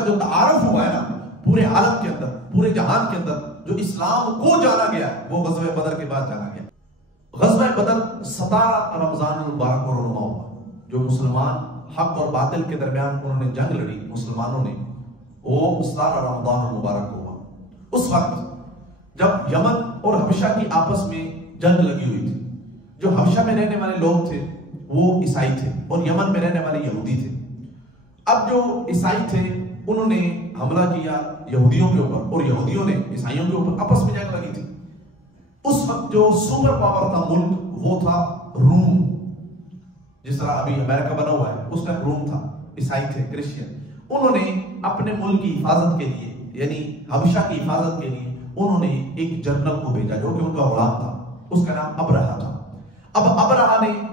का जो तारुफ हुआ है ना पूरे आलम के अंदर, पूरे जहान के अंदर, जो इस्लाम को जाना गया वो ग़ज़वा बदर के बाद जाना गया। ग़ज़वा बदर 17 रमजान मुबारक को रुनुमा हुआ। जो मुसलमान हक और बातिल के दरमियान उन्होंने जंग लड़ी मुसलमानों ने, वो 17 रमजान मुबारक को हुआ। उस वक्त जब यमन और हबशा की आपस में जंग लगी हुई थी, जो हबशा में रहने वाले लोग थे वो ईसाई थे और यमन में रहने वाले यहूदी थे। अब जो ईसाई थे उन्होंने हमला किया यहूदियों के ऊपर और यहूदियों ने ईसाइयों के ऊपर, आपस में जंग लगी थी। उस वक्त जो सुपर पावर था मुल्क वो था रूम। जिस तरह अभी अमेरिका बना हुआ है उस टाइम रूम था, ईसाई थे, क्रिश्चियन। उन्होंने अपने मुल्क की हिफाजत के लिए, यानी हबशा की हिफाजत के लिए उन्होंने एक जनरल को भेजा जो कि उनका गुलाम था, उसका नाम अब्रहा था। अब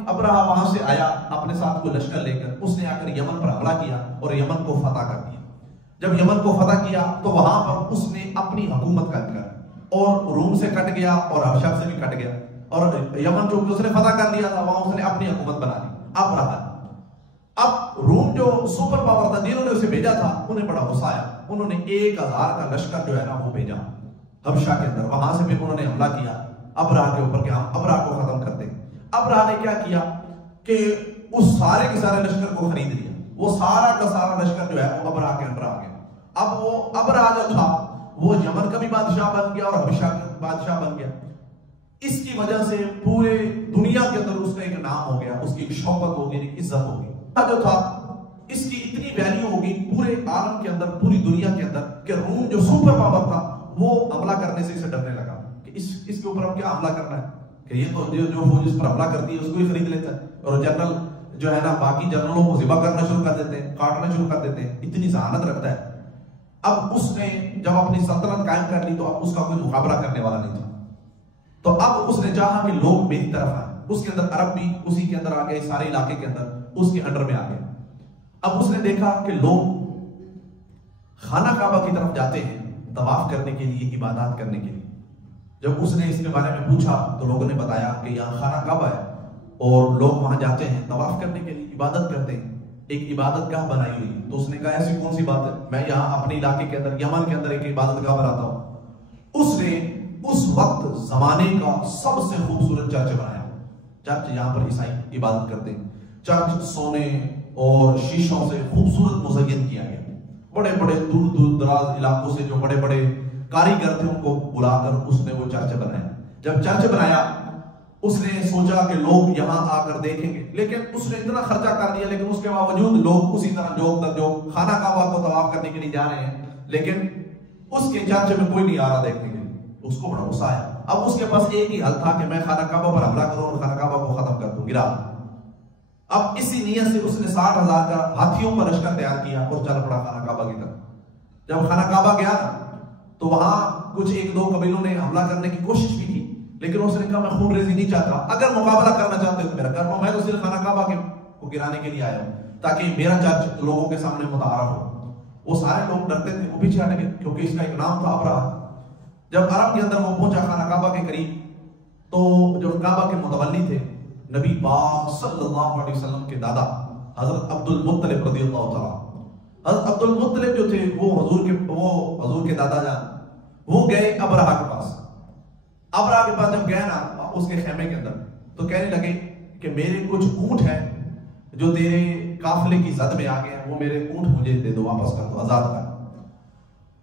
अब्रहा वहां से आया अपने साथ को लश्कर लेकर, उसने आकर यमन पर हमला किया और यमन को फतह कर दिया। जब यमन को फतह किया तो वहां पर उसने अपनी हुकूमत कायम कर और रूम से कट गया और हबशा से भी कट गया और यमन जो उसने फतह कर दिया था वहां उसने अपनी हुकूमत बना ली। अब रूम जो सुपर पावर था जिन्होंने उसे भेजा था उन्हें बड़ा गुस्सा आया। उन्होंने 1000 का लश्कर जो है ना वो भेजा हबशा के अंदर। वहां से फिर उन्होंने हमला किया अब्रहा के ऊपर कि हम अब्रहा को खत्म कर दें। अब्रहा ने क्या किया कि उस सारे के सारे लश्कर को खरीद लिया। वो सारा का सारा लश्कर जो है वो अब्रहा के अंदर आ गया। अब वो अब्रहा जो था वो यमन का भी बादशाह बन गया और हबशा का बादशाह बन गया। इसकी वजह से पूरे दुनिया के अंदर उसका एक नाम हो गया, उसकी एक शौकत होगी, एक इज्जत होगी। जो था इसकी इतनी वैल्यू होगी पूरे आलम के अंदर, पूरी दुनिया के अंदर कि रूम जो सुपर पावर था वो हमला करने से इसे डरने लगा कि इसके ऊपर अब क्या हमला करना है कि ये तो जो फौज इस पर हमला करती है उसको ही खरीद लेता है। और जनरल जो है ना बाकी जनरलों को ज़िबा करना शुरू कर देते हैं, काटना शुरू कर देते हैं, इतनी जहानत रखता है। अब उसने जब अपनी सल्तनत कायम कर ली तो अब उसका कोई मुकाबला करने वाला नहीं था। तो अब उसने चाहा कि लोग मेरी तरफ आए। उसके अंदर अरब भी उसी के अंदर आ गए, सारे इलाके के अंदर उसके अंडर में आ गए। अब उसने देखा कि लोग खाना काबा की तरफ जाते हैं तवाफ करने के लिए, इबादत करने के लिए। जब उसने इसके बारे में पूछा तो लोगों ने बताया कि यहाँ खाना काबा है और लोग वहां जाते हैं तवाफ करने के लिए, इबादत करते हैं, एक इबादत गाह बनाई हुई है। तो उसने कहा ऐसी कौन सी बात है, मैं यहाँ अपने इलाके के अंदर यमन के अंदर एक इबादत गाह बनाता हूँ। उसने उस वक्त जमाने का सबसे खूबसूरत चर्च बनाया। चर्च यहाँ पर ईसाई इबादत करते हैं। चर्च सोने और शीशों से खूबसूरत मुज़य्यन किया गया। बड़े बड़े दूर दूर दराज इलाकों से जो बड़े बड़े कारीगर थे उनको बुलाकर उसने वो चर्च बनाया। जब चर्च बनाया उसने सोचा कि लोग यहाँ आकर देखेंगे, लेकिन उसने इतना खर्चा कर दिया, लेकिन उसके बावजूद लोग उसी तरह जो खाना काबा को तवाफ करने के लिए जा रहे हैं, लेकिन उसके चर्च में कोई नहीं आ रहा देखने के लिए। उसको बड़ा गुस्सा आया। अब उसके पास एक ही हल था कि मैं खाना काबा पर हमला करूं और खाना काबा को खत्म कर दूं, गिरा। अब इसी नियत से उसने 60,000 का हाथियों का लश्कर तैयार किया और चल पड़ा खाना काबा की तरफ। जब खाना काबा गया तो वहां कुछ 1-2 कबीलों ने हमला करने की कोशिश भी की, लेकिन उसने कहा मैं खून रेजी नहीं चाहता, अगर मुकाबला करना चाहते हो तो मेरा कर लो, मैं तो सिर्फ खाना काबा को गिराने के लिए आया हूं ताकि मेरा चर्च लोगों के सामने मुतारफ हो। वो सारे लोग डरते थे, वो पीछे हट गए क्योंकि इसका एक नाम था अब्रहा। जब अरब के अंदर वो पहुंचा खाना काबा के करीब, तो जो काबा के मुतवल्ली थे नबी पाक सल्लल्लाहु अलैहि वसल्लम के दादा हजरत अब्दुल मुत्तलिब रज़ियल्लाहु ताला, हजरत अब्दुल मुत्तलिब जो थे वो हजूर के दादा जान, वो गए अब्रहा के पास। अब्रहा के पास जब गए ना उसके खेमे के अंदर, तो कहने लगे कि मेरे कुछ ऊंट हैं जो तेरे काफिले की जद में आ गए, वो मेरे ऊंट मुझे दे दो, वापस कर दो, आजाद कर।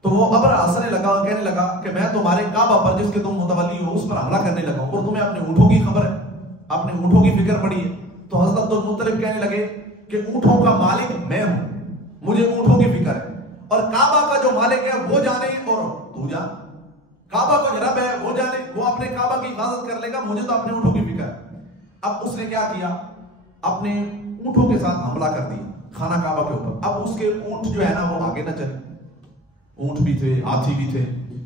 तो वो अब्रहा हंसने लगा और कहने लगा कि मैं तुम्हारे काबा पर जिसके तुम मुतवल्ली हो उस पर हमला करने लगा और तुम्हें अपने ऊंटों की खबर है, अपने ऊंटों की फिक्र पड़ी है। तो हज़रत अब्दुल मुत्तलिब कहने लगे कि ऊंटों का मालिक मैं हूं, मुझे ऊंटों की फिक्र है, और काबा का जो मालिक है वो जाने और तू जान। काबा का रब है वो जाने, वो अपने काबा की हिफाजत कर लेगा, मुझे तो अपने ऊंटों की फिक्र है। अब उसने क्या किया, अपने ऊंटों के साथ हमला कर दिया खाना काबा के ऊपर। अब उसके ऊंट जो है ना वो आगे ना चले, ऊंट भी थे, हाथी भी थे।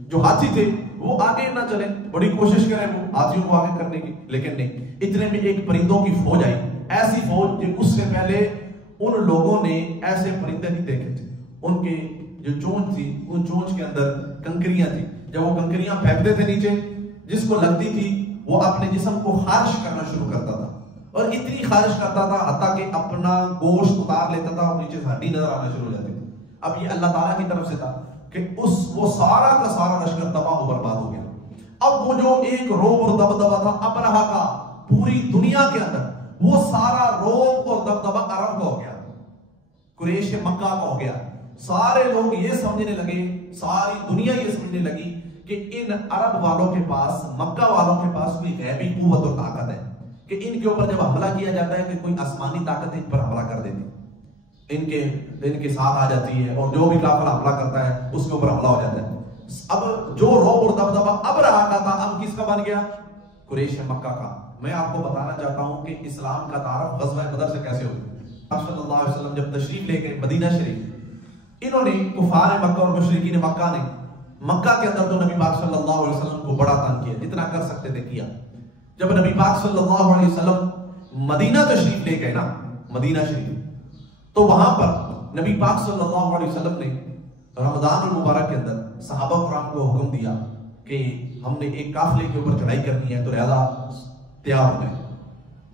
जो हाथी थे वो आगे ना चले, बड़ी कोशिश करें वो हाथियों को आगे करने की, लेकिन नहीं। इतने में एक परिंदों की फौज आई, ऐसी फौज जो उससे पहले उन लोगों ने ऐसे परिंदे नहीं देखे थे। उनके जो चोंच थी, उन चोंच के अंदर कंकरियां थी। जब वो कंकरियां फेंकते थे नीचे, जिसको लगती थी वो अपने जिस्म को खारिश करना शुरू करता था, और इतनी खारिश करता था हत्ता कि अपना गोश्त उतार लेता था और नीचे से हड्डी नजर आना शुरू हो जाती थी। अब ये अल्लाह ताला की तरफ से था कि वो सारा का सारा लश्कर तबाह बर्बाद हो गया। अब वो जो एक रोब और दबदबा था अबरहा का पूरी दुनिया के अंदर, वो सारा रोब और दबदबा अरब का हो गया, कुरैश मक्का का हो गया। सारे लोग ये समझने लगे, सारी दुनिया ये समझने लगी कि इन अरब वालों के पास, मक्का वालों के पास कोई गैबी कुव्वत और ताकत है कि इनके ऊपर जब हमला किया जाता है कि कोई आसमानी ताकत इन पर हमला कर देती, इनके साथ आ जाती है और जो भी काफिला हमला करता है उसके ऊपर हमला हो जाता है। अब जो रौब और दबदबा अब रहा का था, अब किसका बन गया? कुरैश मक्का का। मैं आपको बताना चाहता हूं कि इस्लाम का तारुफ ग़ज़वा बदर से कैसे हुआ। सल्लल्लाहु अलैहि वसल्लम जब तशरीफ ले गए मदीना शरीफ, इन्होंने कुफार मक्का और मुशरिकीन मक्का ने मक्का के अंदर तो नबी पाक सल्लल्लाहु अलैहि वसल्लम को बड़ा तंग किया, जितना कर सकते थे किया। जब नबी पाक सल्लल्लाहु अलैहि वसल्लम मदीना तशरीफ ले गए ना, मदीना शरीफ, तो वहां पर नबी पाक सल्लल्लाहु अलैहि वसल्लम ने रमजान मुबारक के अंदर सहाबा किराम को हुक्म दिया कि हमने एक काफिले के ऊपर चढ़ाई करनी है, तो लिहाजा तैयार हो गए।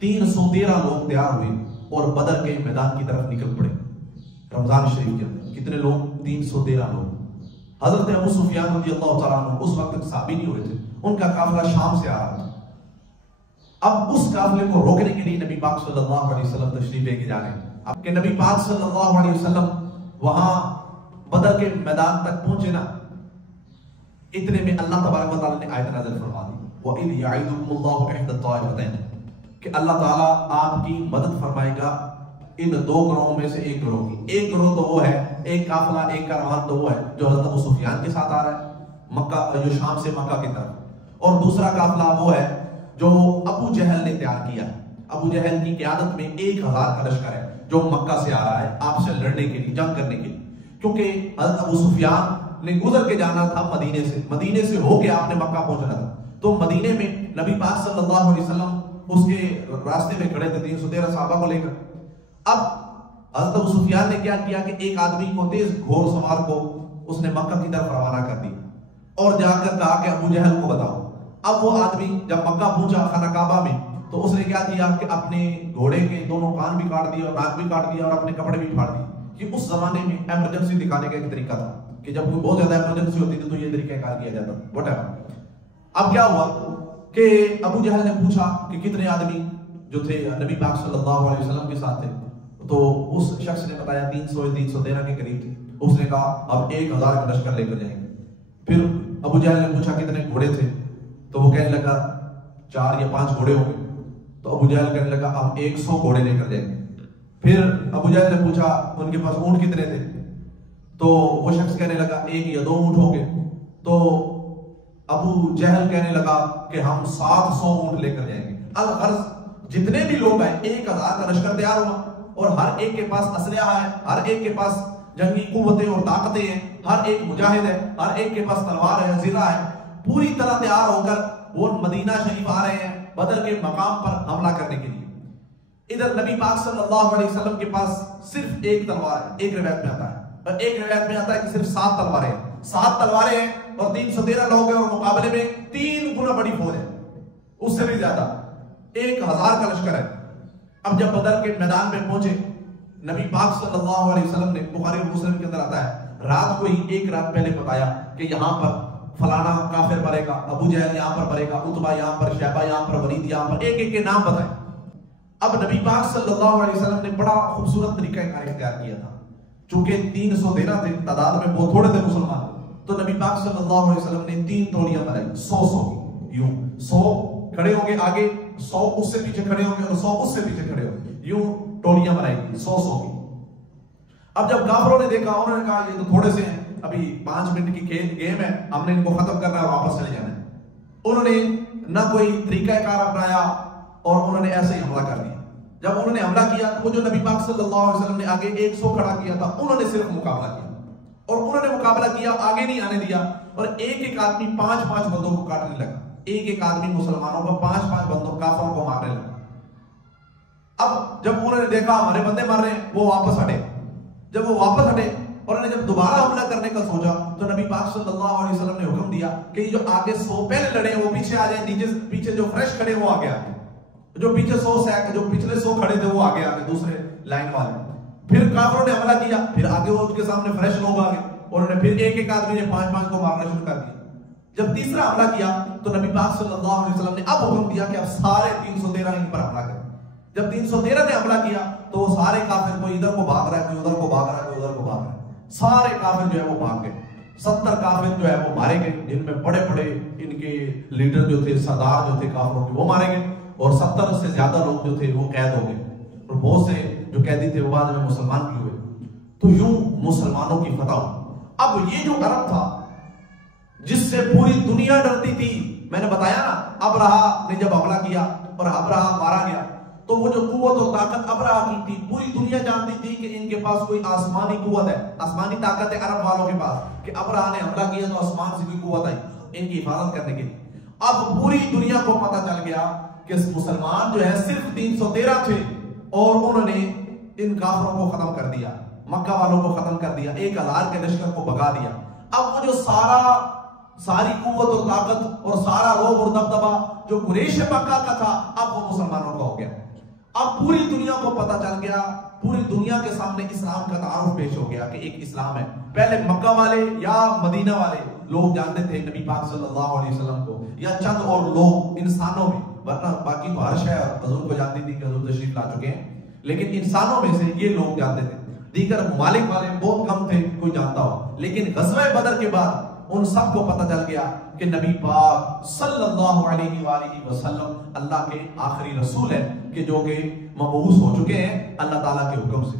313 लोग तैयार हुए और बदर के मैदान की तरफ निकल पड़े। रमजान शरीफ के अंदर कितने लोग? 313 लोग। हजरत अबू सुफियान रज़ियल्लाहु तआला अन्हु उस वक्त साबित नहीं हुए थे, उनका काफिला शाम से आ रहा था। अब उस काफिले को रोकने के लिए नबी पाक सल्लल्लाहु अलैहि वसल्लम तशरीफ लेके जा रहे हैं। अब के नबी पाक सल्लल्लाहु अलैहि वसल्लम वहां बदर के मैदान तक पहुंचे ना, इतने में अल्लाह तबारक व तआला ने आयत नाज़िल फरमा दी, व इज़ यअइदुकुमुल्लाहु इहदा ताइफतैन, कि अल्लाह ताला आपकी मदद फरमाएगा इन दो ग्रोहों में से एक ग्रोह की। एक ग्रोह तो वो है, एक काफिला, एक कारवान तो वो है जो हज़रत अबू सुफियान के साथ आ रहा है मक्का, जो शाम से मक्का की तरफ, और दूसरा काफिला वो है जो अबू जहल ने तैयार किया। अबू जहल की क़यादत में 1000 का लश्कर है जो मक्का से आ रहा है आपसे लड़ने के लिए, जंग करने के लिए, क्योंकि हज़रत अबू सुफियान ने गुजर के जाना था मदीने से होके आपने मक्का पहुंचना था। तो मदीने में नबी पाक सल्लल्लाहु अलैहि वसल्लम उसके रास्ते में खड़े थे 313 सहाबा को लेकर। अब हज़रत अबू सुफियान ने क्या किया कि एक आदमी को, तेज घोड़ सवार को, उसने मक्का की तरफ रवाना कर दिया और जाकर कहा कि अबू जहल को बताओ। अब वो आदमी जब मक्का पहुंचा खाना काबा में, तो उसने क्या किया कि अपने घोड़े के दोनों कान भी काट दिए और नाक भी काट दिया और अपने कपड़े भी फाड़ दिए। कि उस जमाने में इमरजेंसी दिखाने का एक तरीका था कि जब कोई बहुत ज्यादा इमरजेंसी होती थी तो ये तरीका कार किया जाता था। व्हाटएवर। अब क्या हुआ कि अबू जहल ने पूछा कि कितने आदमी जो थे नबी पाक सल्लल्लाहु अलैहि वसल्लम के साथ थे, तो उस शख्स ने बताया 313 के करीब थे। उसने कहा अब 1000 का लश्कर लेकर जाएंगे। फिर अबू जहल ने पूछा कितने घोड़े थे, तो वो कहने लगा 4 या 5 घोड़े होंगे। तो अबू जहल कहने लगा अब 100 घोड़े लेकर जाएंगे। फिर अबू जहल ने पूछा उनके पास ऊंट कितने थे, तो वो शख्स कहने लगा 1 या 2 ऊंट होंगे। तो अबू जहल कहने लगा कि हम 700 ऊंट लेकर जाएंगे। अल जितने भी लोग आए 1000 का लश्कर तैयार हुआ और हर एक के पास असलहा है, हर एक के पास जंगी कुव्वतें और ताकतें हैं, हर एक मुजाहिद है, हर एक के पास तलवार है, ज़िरा है। पूरी तरह तैयार होकर वो मदीना शरीफ आ रहे हैं बदर के मकाम पर हमला करने के लिए। इधर नबी पाक सल्लल्लाहु अलैहि वसल्लम के पास सिर्फ एक तलवार है, एक रिवायत में आता है, और एक रिवायत में आता है कि सिर्फ 7 तलवारें हैं। 7 तलवारें हैं और 313 लोग हैं और मुकाबले में 3 गुना बड़ी फौज है, उससे भी ज्यादा 1000 का लश्कर है। अब जब बदर के मैदान में पहुंचे नबी पाक सल्लल्लाहु अलैहि वसल्लम ने, बुखारी और मुस्लिम के अंदर आता है, रात को ही एक रात पहले बताया कि यहाँ पर फलाना काफिर मरेगा, अबू जहल यहाँ पर मरेगा, उतबा यहाँ पर, शैबा यहाँ पर, वलीद यहाँ पर, एक एक के नाम बताए। अब नबी पाक सल्लल्लाहु अलैहि वसल्लम ने बड़ा खूबसूरत तरीका इख्तियार किया था। चूंकि 313 थे, तादाद में बहुत थोड़े थे मुसलमान, तो नबी पाक सल्लल्लाहु अलैहि वसल्लम ने 3 टोलियां बनाई 100 की, यूं 100 खड़े होंगे आगे, 100 उससे पीछे खड़े होंगे और 100 उससे पीछे खड़े होंगे, यूं टोलियां बनाई 100 की। अब जब काफिरों ने देखा, उन्होंने कहा ये तो थोड़े से हैं, अभी 5 मिनट की गेम है, हमने इनको खत्म करना है, वापस चले जाना है। उन्होंने ना कोई तरीकाकार अपनाया और उन्होंने ऐसे ही हमला कर दिया। जब उन्होंने हमला किया तो जो नबी पाक सल्लल्लाहु अलैहि वसल्लम ने आगे 100 खड़ा किया था, उन्होंने सिर्फ मुकाबला किया और उन्होंने मुकाबला किया, आगे नहीं आने दिया, और एक एक आदमी 5-5 बंदों को काटने लगा। एक एक आदमी मुसलमानों को 5-5 बंदों काफिरों को मारने लगा। अब जब उन्होंने देखा हमारे बंदे मार रहे हैं, वो वापस हटे। जब वो वापस हटे और उन्होंने जब दोबारा हमला करने का सोचा, तो नबी पाक सल्लल्लाहु अलैहि वसल्लम ने हुक्म दिया कि जो आगे 100 पहले लड़े वो पीछे आ जाए, नीचे पीछे जो फ्रेश खड़े वो आगे आ, जो पीछे 100 से जो पिछले 100 खड़े थे वो आगे आ गए, दूसरे लाइन वाले। फिर काफिरों ने हमला किया, फिर आगे उसके सामने फ्रेश लोग आ गए, उन्होंने फिर एक एक आदमी ने 5-5 को मारना शुरू कर दिया। जब तीसरा हमला किया तो नबी पाक सल्लल्लाहु अलैहि वसल्लम ने अब हुक्म दिया कि अब सारे 313 इन पर हमला करें। जब 313 ने हमला किया तो वो सारे काफिर, कोई इधर को भाग रहा है, कोई उधर को भाग रहा है, कोई उधर को भाग रहा है, सारे काफिर जो है वो भाग गए। 70 काफिर जो है वो मारे गए, जिनमें बड़े बड़े इनके लीडर जो थे, सरदार जो थे काफिरों के, वो मारे गए, और 70 से ज्यादा लोग जो थे वो कैद हो गए, और बहुत से जो कैदी थे वो बाद में मुसलमान भी हुए। तो यूं मुसलमानों की फतह हुई। अब ये जो अरब था जिससे पूरी दुनिया डरती थी, मैंने बताया ना, अबरहा ने जब हमला किया और अबरहा मारा गया, तो वो जो कुव्वत और ताकत अबरहा की थी, पूरी दुनिया जानती थी कि इनके पास कोई आसमानी कुव्वत है, आसमानी ताकत है अरब वालों के पास, कि अबरहा ने हमला किया तो आसमान से भी कुव्वत आई इनकी हिफाजत करने के लिए। अब पूरी दुनिया को पता चल गया कि मुसलमान जो है सिर्फ 313 थे, और उन्होंने इन काफिरों को खत्म कर दिया, मक्का वालों को खत्म कर दिया, 1000 के लश्कर को भगा दिया। अब वो जो सारी कुव्वत और ताकत और सारा रोब और दबदबा जो कुरैश मक्का का था, अब वो मुसलमानों का हो गया। अब पूरी दुनिया को पता चल गया, पूरी दुनिया के सामने इस्लाम का तारुफ पेश हो गया कि एक इस्लाम है। पहले मक्का वाले या मदीना वाले लोग जानते थे नबी पाक सल्लल्लाहु अलैहि वसल्लम को, या चंद और लोग इंसानों में, वरना बाकी तो हर शय हुजूर को जानती थी कि हुजूर तशरीफ ला चुके हैं, लेकिन इंसानों में से ये लोग जानते थे। दीगर ममालिक वाले बहुत कम थे कोई जानता हो, लेकिन ग़ज़वा बदर के बाद उन सबको पता चल गया कि नबी पाक सल्लल्लाहु अलैहि वसल्लम अल्लाह के आखिरी रसूल हैं, कि जो कि मबऊस हो चुके हैं अल्लाह ताला के हुक्म से।